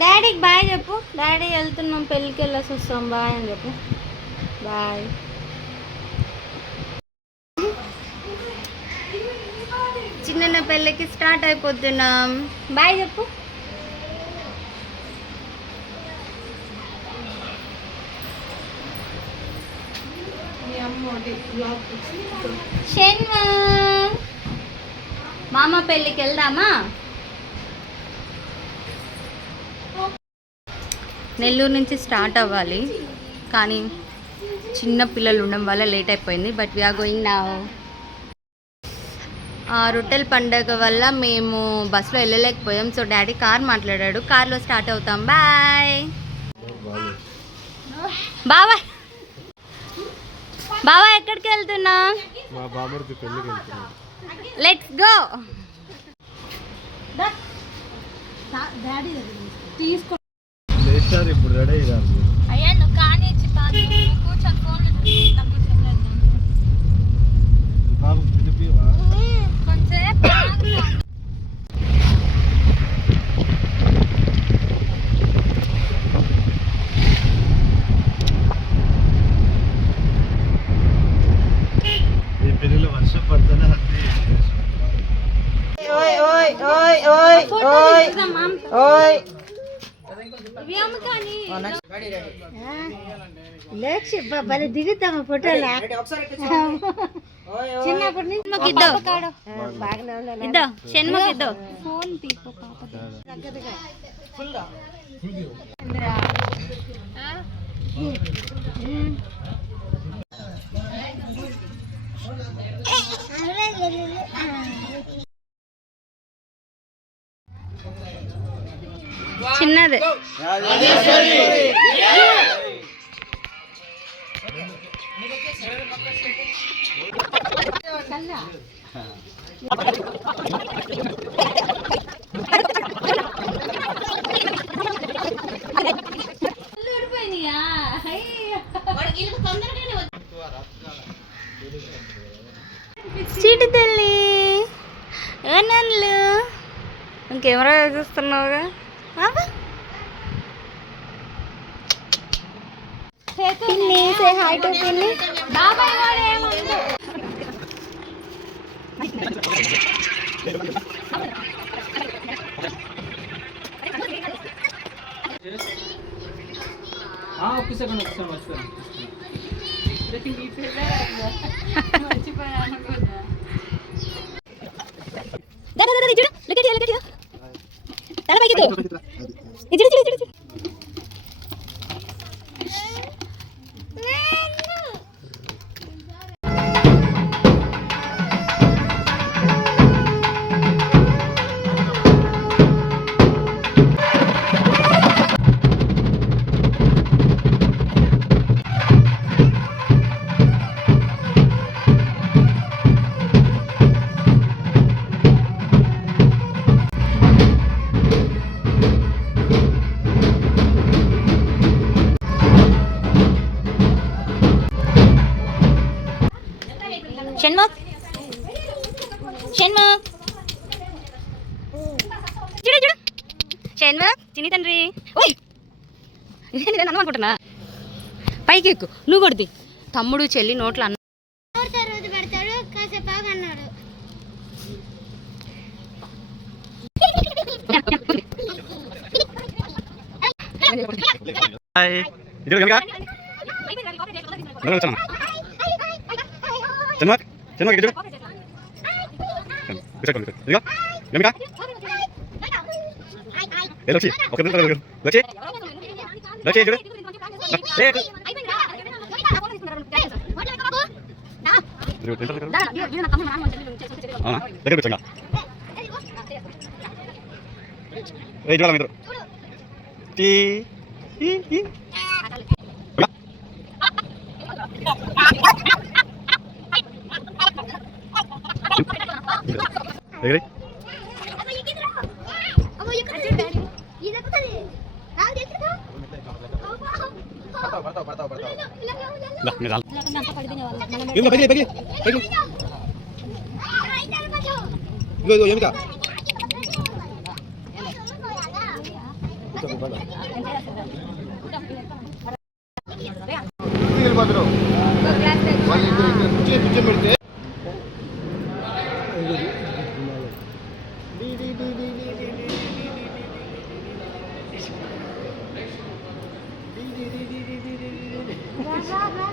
డాడీకి బాయ్ చెప్పు. డాడీ వెళ్తున్నాం, పెళ్ళికి వెళ్ళేసి వస్తాం, బాయ్ అని చెప్పు. బాయ్. చిన్న పెళ్ళికి స్టార్ట్ అయిపోతున్నాం. బాయ్ చెప్పు. షణ్వ మామ పెళ్ళికి వెళ్దామా? నెల్లూరు నుంచి స్టార్ట్ అవ్వాలి, కానీ చిన్న పిల్లలు ఉండడం వల్ల లేట్ అయిపోయింది. But we are going now. రొట్టెల పండగ వల్ల మేము బస్సులో వెళ్ళలేకపోయాం. సో డాడీ కార్ మాట్లాడాడు, కార్లో స్టార్ట్ అవుతాం. బాయ్ బాబాయ్. బాబా ఎక్కడికి వెళ్తున్నా? Let's go. ఇప్పుడు రెడీ అయ్యా నువ్వు కానీ కూర్చొని ఫోన్ పిల్లలు వర్షం పడుతూనే భలే దిగుతాము ఫోటోలు. చిన్నప్పటి నుంచి ఇద్దో షణ్ముఖ్ ఇద్దో. ఫోన్ తీసుకో చిన్నది. చీటి తల్లి ఏనన్లు ఇంకెవరో చూస్తున్నావుగా. పిన్ని సే హాయ్ టు పిన్ని. బాబాయ్ వాడు ఏముంది. ఒక్క సెకండ్ మర్చిపోయాను కదా. షణ్ముఖ్ షణ్ముఖ్ చూడు చూడు షణ్ముఖ్ చిన్ని తండ్రి. ఓయ్ నేను అనుకుంటున్నా. పైకి ఎక్కు, నువ్వు కొడుది. తమ్ముడు చెల్లి నోట్లో అన్న చెన్మక్ చెన్మక్ ఇక్కడ కూర్చో ఇదిగో గమిక ఏ లక్షి ఒక నిమిషం లక్షి లక్షి చూడు ఏ అవునా దగ్గర కూర్చోండి. ఏ చూడాలి మీరు టీ దగ్గర ఏమిటా రా, రా, రా.